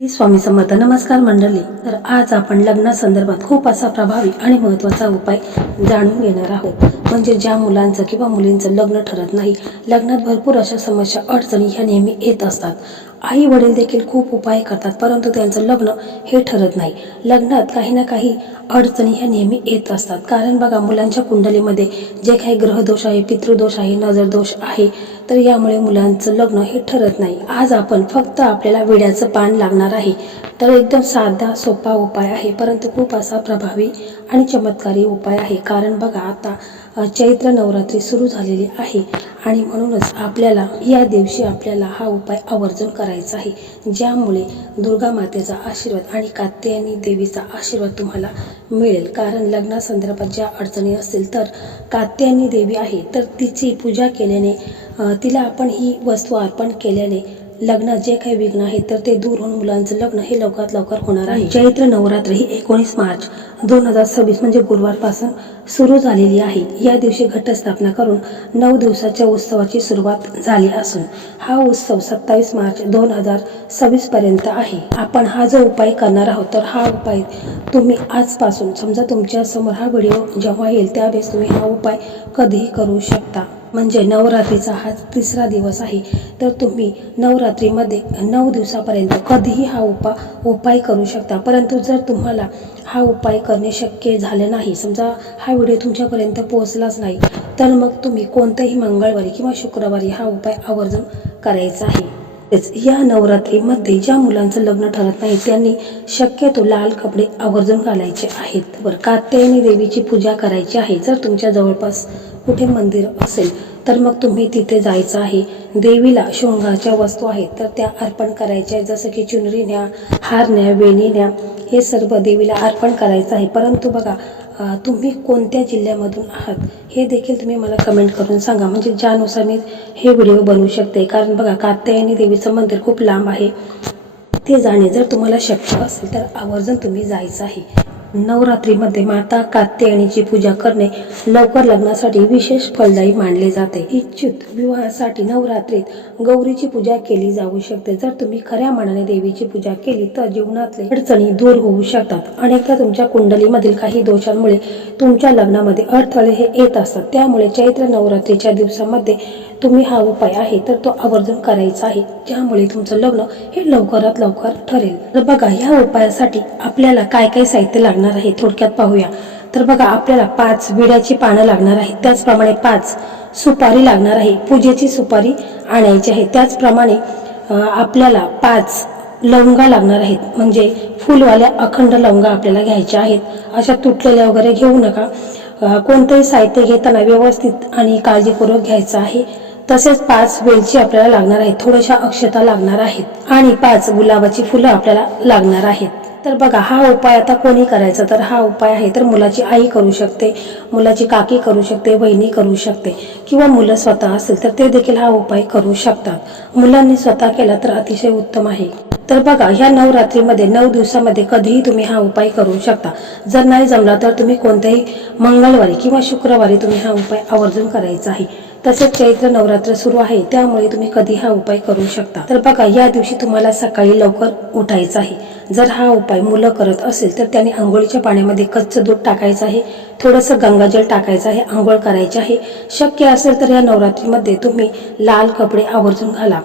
स्वामी समर्थ. नमस्कार मंडळी. तर आज आपण लग्नासंदर्भात खूप असा प्रभावी आणि महत्त्वाचा उपाय जाणून घेणार आहोत. म्हणजे ज्या मुलांचं किंवा मुलींचं लग्न ठरत नाही, लग्नात भरपूर अशा समस्या अडचणी ह्या नेहमी येत असतात. आई वडील देखील खूप उपाय करतात, परंतु त्यांचं लग्न हे ठरत नाही. लग्नात काही ना काही अडचणी ह्या नेहमी येत असतात. कारण बघा, मुलांच्या कुंडलीमध्ये जे काही ग्रहदोष आहे, पितृदोष आहे, नजरदोष आहे, तर यामुळे मुलांचं लग्न हे ठरत नाही. आज आपण फक्त आपल्याला विड्याचं पान लागणार आहे. तर एकदम साधा सोपा उपाय आहे, परंतु खूप असा प्रभावी आणि चमत्कारी उपाय आहे. कारण बघा, आता चैत्र नवरात्री सुरू झालेली आहे आणि म्हणूनच आपल्याला या दिवशी आपल्याला हा उपाय आवर्जून करायचा आहे, ज्यामुळे दुर्गा मातेचा आशीर्वाद आणि कात्यायनी देवीचा आशीर्वाद तुम्हाला मिळेल. कारण लग्नासंदर्भात ज्या अडचणी असतील, तर कात्यायनी देवी आहे, तर तिची पूजा केल्याने, तिला आपण ही वस्तू अर्पण केल्याने लग्नात जे काही विघ्न आहेत तर ते दूर होऊन मुलांचं लग्न हे लवकरात लवकर होणार आहे. चैत्र नवरात्री ही 19 मार्च 2026 म्हणजे गुरुवारपासून सुरू झालेली आहे. या दिवशी घटस्थापना करून 9 दिवसाच्या उत्सवाची सुरुवात झाली असून हा उत्सव 27 मार्च 2026 पर्यंत आहे. आपण हा जो उपाय करणार आहोत, तर हा उपाय तुम्ही आजपासून, समजा तुमच्या समोर हा व्हिडिओ जेव्हा येईल त्यावेळेस तुम्ही हा उपाय कधीही करू शकता. म्हणजे नवरात्रीचा हा 3रा दिवस आहे, तर तुम्ही नवरात्रीमध्ये 9 दिवसापर्यंत कधीही हा उपाय करू शकता. परंतु जर तुम्हाला हा उपाय करणे शक्य झालं नाही, समजा हा व्हिडिओ तुमच्यापर्यंत पोहोचलाच नाही, तर मग तुम्ही कोणत्याही मंगळवारी किंवा शुक्रवारी हा उपाय आवर्जून करायचा आहे. या नवरात्रीमध्ये ज्या मुलांचं लग्न ठरत नाही त्यांनी शक्यतो लाल कपडे आवर्जून घालायचे आहेत. कात्यायनी देवीची पूजा करायची आहे. जर तुमच्या जवळपास कुठे मंदिर असेल तर मग तुम्ही तिथे जायचं आहे. देवीला शृंगाच्या वस्तू आहेत तर त्या अर्पण करायच्या आहेत, जसं की चुनरी न्या, हार न्या, वेणी न्या, हे सर्व देवीला अर्पण करायचं आहे. परंतु बघा, तुम्ही कोणत्या जिल्ह्यामधून आहात हे देखील तुम्ही मला कमेंट करून सांगा, म्हणजे ज्यानुसार मी हे व्हिडिओ बनवू शकते. कारण बघा, कात्यायनी देवीचं मंदिर खूप लांब आहे. ते जाणे जर तुम्हाला शक्य असेल तर आवर्जून तुम्ही जायचं आहे. नवरात्रीमध्ये माता कात्यायनीची पूजा करणे लवकर लग्नासाठी विशेष फलदायी मानले जाते. इच्छित विवाहासाठी नवरात्रीत गौरीची पूजा केली जाऊ शकते. जर तुम्ही खऱ्या मनाने देवीची पूजा केली तर जीवनातले अडचणी दूर होऊ शकतात. अनेकदा तुमच्या कुंडलीमधील काही दोषांमुळे तुमच्या लग्नामध्ये अडथळे हे येत असतात. त्यामुळे चैत्र नवरात्रीच्या दिवसामध्ये तुम्ही हा उपाय आहे तर तो आवर्जून करायचा आहे, ज्यामुळे तुमचं लग्न हे लवकरात लवकर ठरेल. तर बघा, ह्या उपायासाठी आपल्याला काय काय साहित्य लागणार आहे थोडक्यात पाहूया. तर बघा, आपल्याला 5 विड्याची पानं लागणार आहेत, त्याचप्रमाणे 5 सुपारी लागणार आहे, पूजेची सुपारी आणायची आहे. त्याचप्रमाणे आपल्याला 5 लवंगा लागणार आहेत, म्हणजे फुलवाल्या अखंड लवंगा आपल्याला घ्यायच्या आहेत. अशा तुटलेल्या वगैरे घेऊ नका. कोणतेही साहित्य घेताना व्यवस्थित आणि काळजीपूर्वक घ्यायचं आहे. तसेच 5 वेलची आपल्याला लागणार आहेत, थोड्याशा अक्षता लागणार आहेत आणि 5 गुलाबाची फुलं आपल्याला लागणार आहेत. तर बघा, हा उपाय आता कोणी करायचा, तर हा उपाय आहे तर मुलाची आई करू शकते, मुलाची काकी करू शकते, बहिणी करू शकते, किंवा मुलं स्वतः असेल तर ते देखील हा उपाय करू शकतात. मुलांनी स्वतः केला तर अतिशय उत्तम आहे. तर बघा, ह्या नवरात्रीमध्ये 9 दिवसामध्ये कधीही तुम्ही हा उपाय करू शकता. जर नाही जमला तर तुम्ही कोणत्याही मंगळवारी किंवा शुक्रवारी तुम्ही हा उपाय आवर्जून करायचा आहे. तसेच चैत्र नवरात्र सुरू आहे, त्यामुळे तुम्ही कधी हा उपाय करू शकता. तर बघा, या दिवशी तुम्हाला सकाळी लवकर उठायचं आहे. जर हा उपाय मुलं करत असेल तर त्याने आंघोळीच्या पाण्यामध्ये कच्चं दूध टाकायचं आहे, थोडंसं गंगाजल टाकायचं आहे, आंघोळ करायची आहे. शक्य असेल तर या नवरात्रीमध्ये तुम्ही लाल कपडे आवर्जून घाला.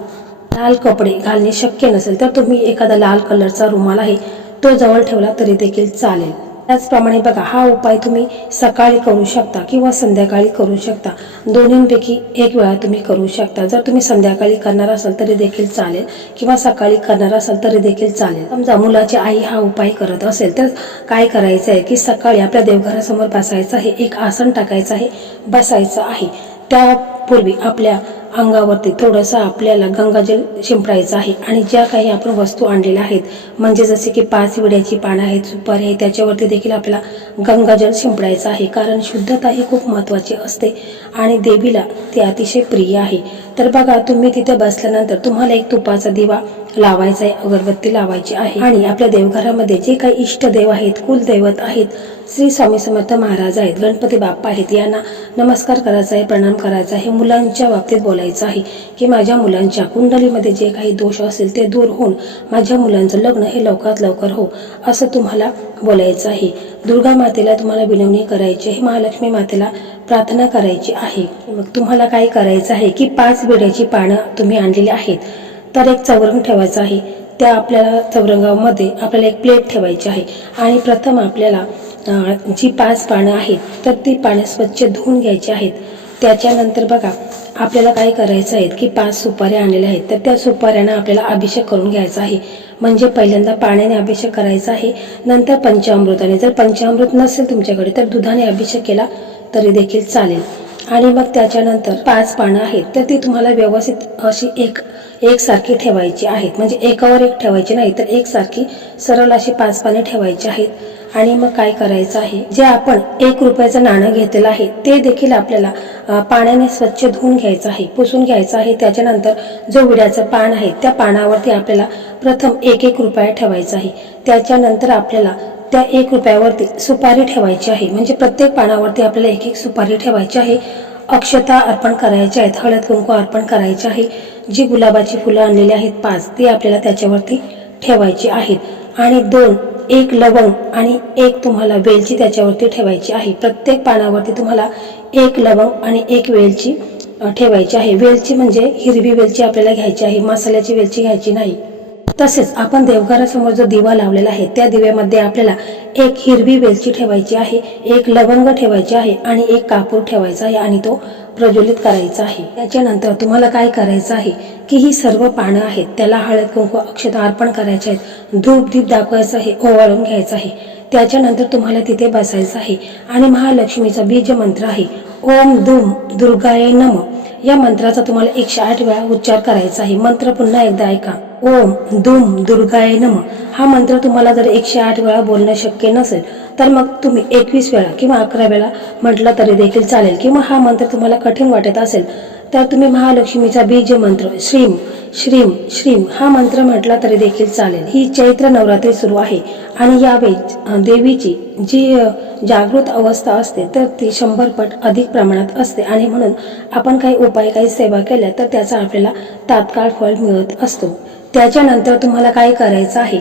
लाल कपडे घालणे शक्य नसेल तर तुम्ही एखादा लाल कलरचा रुमाल आहे तो जवळ ठेवला तरी देखील चालेल. त्याचप्रमाणे बघा, हा उपाय तुम्ही सकाळी करू शकता किंवा संध्याकाळी करू शकता. दोन्हींपैकी एक वेळा तुम्ही करू शकता. जर तुम्ही संध्याकाळी करणार असाल तरी देखील चालेल किंवा सकाळी करणार असाल तरी देखील चालेल. समजा मुलाची आई हा उपाय करत असेल तर काय करायचं आहे की सकाळी आपल्या देवघरासमोर बसायचं आहे, एक आसन टाकायचं आहे, बसायचं आहे. त्यापूर्वी आपल्या अंगावरती थोडंसं आपल्याला गंगाजल शिंपडायचं आहे आणि ज्या काही आपण वस्तू आणलेल्या आहेत, म्हणजे जसे की 5 विड्याची पानं आहेत, सुपारी आहे, त्याच्यावरती देखील आपल्याला गंगाजल शिंपडायचं आहे. कारण शुद्धता ही खूप महत्त्वाची असते आणि देवीला ती अतिशय प्रिय आहे. तर बघा, तुम्ही तिथे बसल्यानंतर तुम्हाला एक तुपाचा दिवा लावायचा आहे, अगरबत्ती लावायची आहे आणि आपल्या देवघरामध्ये जे काही इष्टदेव आहेत, कुलदैवत आहेत, श्री स्वामी समर्थ महाराज आहेत, गणपती बाप्पा आहेत, यांना नमस्कार करायचा आहे, प्रणाम करायचा आहे. मुलांच्या बाबतीत बोलायचं आहे की माझ्या मुलांच्या कुंडलीमध्ये जे काही दोष असेल ते दूर होऊन माझ्या मुलांचं लग्न हे लवकरात लवकर हो, असं तुम्हाला बोलायचं आहे. दुर्गा मातेला तुम्हाला विनवणी करायची आहे, महालक्ष्मी मातेला प्रार्थना करायची आहे. मग तुम्हाला काय करायचं आहे की 5 विड्याची पानं तुम्ही आणलेली आहेत, तर एक चौरंग ठेवायचा आहे. त्या आपल्याला चौरंगामध्ये आपल्याला एक प्लेट ठेवायची आहे आणि प्रथम आपल्याला जी 5 पानं आहेत तर ती पानं स्वच्छ धुवून घ्यायची आहेत. त्याच्यानंतर बघा आपल्याला काय करायचं आहे की 5 सुपाऱ्या आणलेल्या आहेत, तर त्या सुपाऱ्यांना आपल्याला अभिषेक करून घ्यायचा आहे. म्हणजे पहिल्यांदा पाण्याने अभिषेक करायचा आहे, नंतर पंचामृताने. जर पंचामृत नसेल तुमच्याकडे तर दुधाने अभिषेक केला तरी देखील चालेल. आणि मग त्याच्यानंतर 5 पानं आहेत तर ती तुम्हाला व्यवस्थित अशी एकसारखी ठेवायची आहेत. म्हणजे एकावर एक ठेवायची नाही, तर एकसारखी सरळ अशी 5 पाने ठेवायची आहेत. आणि मग काय करायचं आहे, जे आपण 1 रुपयाचं नाणं घेतलेलं आहे ते देखील आपल्याला पाण्याने स्वच्छ धुवून घ्यायचं आहे, पुसून घ्यायचं आहे. त्याच्यानंतर जो विड्याचं पान आहे त्या पानावरती आपल्याला प्रथम 1 रुपया ठेवायचा आहे. त्याच्यानंतर आपल्याला त्या 1 रुपयावरती सुपारी ठेवायची आहे. म्हणजे प्रत्येक पानावरती आपल्याला 1 सुपारी ठेवायची आहे. अक्षता अर्पण करायच्या आहेत, हळद कुंकू अर्पण करायचे आहे. जी गुलाबाची फुलं आणलेली आहेत 5 ती आपल्याला त्याच्यावरती ठेवायची आहेत. आणि 1 लवंग आणि 1 तुम्हाला वेलची त्याच्यावरती ठेवायची आहे. प्रत्येक पानावरती तुम्हाला 1 लवंग आणि 1 वेलची ठेवायची आहे. वेलची म्हणजे हिरवी वेलची आपल्याला घ्यायची आहे, मसाल्याची वेलची घ्यायची नाही. तसेच आपण देवघरासमोर जो दिवा लावलेला आहे त्या दिव्यामध्ये आपल्याला 1 हिरवी वेलची ठेवायची आहे, 1 लवंग ठेवायची आहे आणि 1 कापूर ठेवायचा आहे आणि तो प्रज्वलित करायचा आहे. त्याच्यानंतर तुम्हाला काय करायचं आहे की ही सर्व पानं आहेत त्याला हळद कुंकू अक्षता अर्पण करायचे आहेत, धूप दीप दाखवायचं आहे, ओवाळून घ्यायचं आहे. त्याच्यानंतर तुम्हाला तिथे बसायचं आहे आणि महालक्ष्मीचा बीज मंत्र आहे ओम दुम दुर्गाय नम, या मंत्राचा तुम्हाला 108 वेळा उच्चार करायचा आहे. मंत्र पुन्हा एकदा ऐका, ओम दुम दुर्गाय नम. हा मंत्र तुम्हाला जर 108 वेळा बोलणं शक्य नसेल तर मग तुम्ही 21 वेळा किंवा 11 वेळा म्हटलं तरी देखील चालेल. किंवा हा मंत्र तुम्हाला कठीण वाटत असेल तर तुम्ही महालक्ष्मीचा बीज मंत्र श्रीम श्रीम श्रीम हा मंत्र म्हटला तरी देखील चालेल. ही चैत्र नवरात्री सुरू आहे आणि यावेळी देवीची जी जागृत अवस्था असते तर ती 100 पट अधिक प्रमाणात असते आणि म्हणून आपण काही उपाय काही सेवा केल्या तर त्याचा आपल्याला तात्काळ फळ मिळत असतो. त्याच्यानंतर तुम्हाला काय करायचं आहे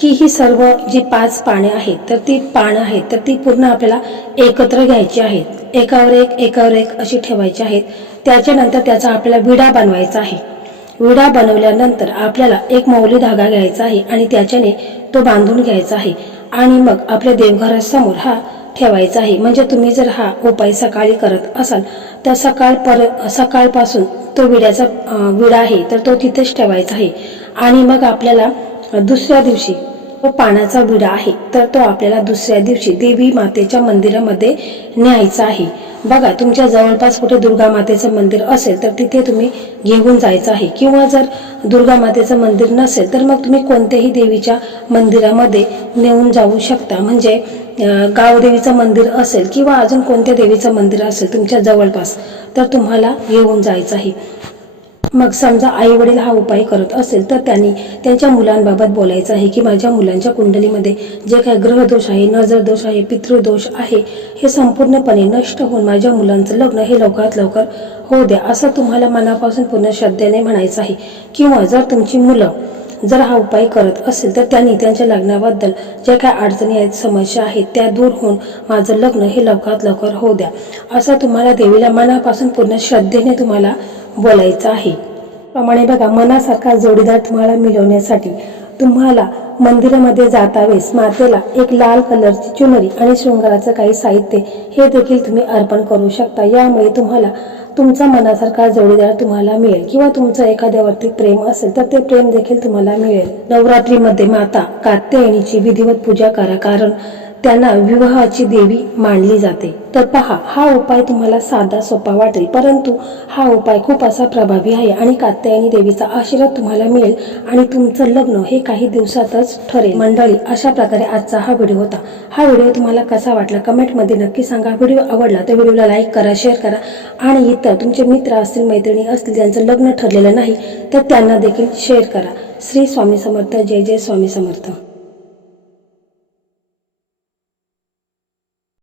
की ही सर्व जी 5 पाने आहेत तर ती पानं आहेत तर ती पूर्ण आपल्याला एकत्र घ्यायची आहेत, एकावर एक अशी ठेवायची आहेत. त्याच्यानंतर त्याचा आपल्याला विडा बनवायचा आहे. विडा बनवल्यानंतर आपल्याला एक मौली धागा घ्यायचा आहे आणि त्याच्याने तो बांधून घ्यायचा आहे आणि मग आपल्या देवघरासमोर हा ठेवायचा आहे. म्हणजे तुम्ही जर हा उपाय सकाळी करत असाल तर सकाळपासून तो विड्याचा विडा आहे तर तो तिथेच ठेवायचा आहे. आणि मग आपल्याला दुसऱ्या दिवशी तो पानाचा विडा आहे तर तो आपल्याला दुसऱ्या दिवशी देवी मातेच्या मंदिरामध्ये न्यायचा आहे. बघा तुमच्या जवळपास कुठे दुर्गा मातेचं मंदिर असेल तर तिथे तुम्ही घेऊन जायचं आहे. किंवा जर दुर्गा मातेचं मंदिर नसेल तर मग तुम्ही कोणत्याही देवीच्या मंदिरामध्ये नेऊन जाऊ शकता. म्हणजे गावदेवीचं मंदिर असेल किंवा अजून कोणत्या देवीचं मंदिर असेल तुमच्या जवळपास तर तुम्हाला घेऊन जायचं आहे. मग समजा आई वडील हा उपाय करत असेल तर त्यांनी त्यांच्या मुलांबाबत बोलायचं आहे की माझ्या मुलांच्या कुंडलीमध्ये जे काही ग्रहदोष आहे, नजर दोष आहे, पितृदोष आहे हे संपूर्णपणे नष्ट होऊन माझ्या मुलांचं लग्न हे लवकरात लवकर होऊ द्या, असं तुम्हाला मनापासून पूर्ण श्रद्धेने म्हणायचं आहे. किंवा जर तुमची मुलं जर हा उपाय करत असेल तर त्यांनी त्यांच्या लग्नाबद्दल ज्या काही अडचणी आहेत, समस्या आहेत त्या दूर होऊन माझं लग्न हे लवकरात लवकर होऊ द्या, असं तुम्हाला देवीला मनापासून पूर्ण श्रद्धेने तुम्हाला बोलायचं आहे. प्रमाणे बघा मनासारखा जोडीदार तुम्हाला मिळवण्यासाठी तुम्हाला मंदिरामध्ये जाता वेळेस मातेला एक लाल कलरची चुनरी आणि शृंगाराचं काही साहित्य हे देखील तुम्ही अर्पण करू शकता. यामुळे तुम्हाला तुमचा मनासारखा जोडीदार तुम्हाला मिळेल. किंवा तुमचं एखाद्यावरती प्रेम असेल तर ते प्रेम देखील तुम्हाला मिळेल. नवरात्रीमध्ये माता कात्यायनीची विधिवत पूजा करा, कारण त्यांना विवाहाची देवी मानली जाते. तर पहा, हा उपाय तुम्हाला साधा सोपा वाटेल परंतु हा उपाय खूप असा प्रभावी आहे आणि कात्यायनी देवीचा आशीर्वाद तुम्हाला मिळेल आणि तुमचं लग्न हे काही दिवसातच ठरेल. मंडळी, अशा प्रकारे आजचा हा व्हिडिओ होता. हा व्हिडिओ तुम्हाला कसा वाटला कमेंटमध्ये नक्की सांगा. व्हिडिओ आवडला तर व्हिडिओला लाईक करा, शेअर करा आणि इतर तुमचे मित्र असतील, मैत्रिणी असतील ज्यांचं लग्न ठरलेलं नाही तर त्यांना देखील शेअर करा. श्री स्वामी समर्थ. जय जय स्वामी समर्थ.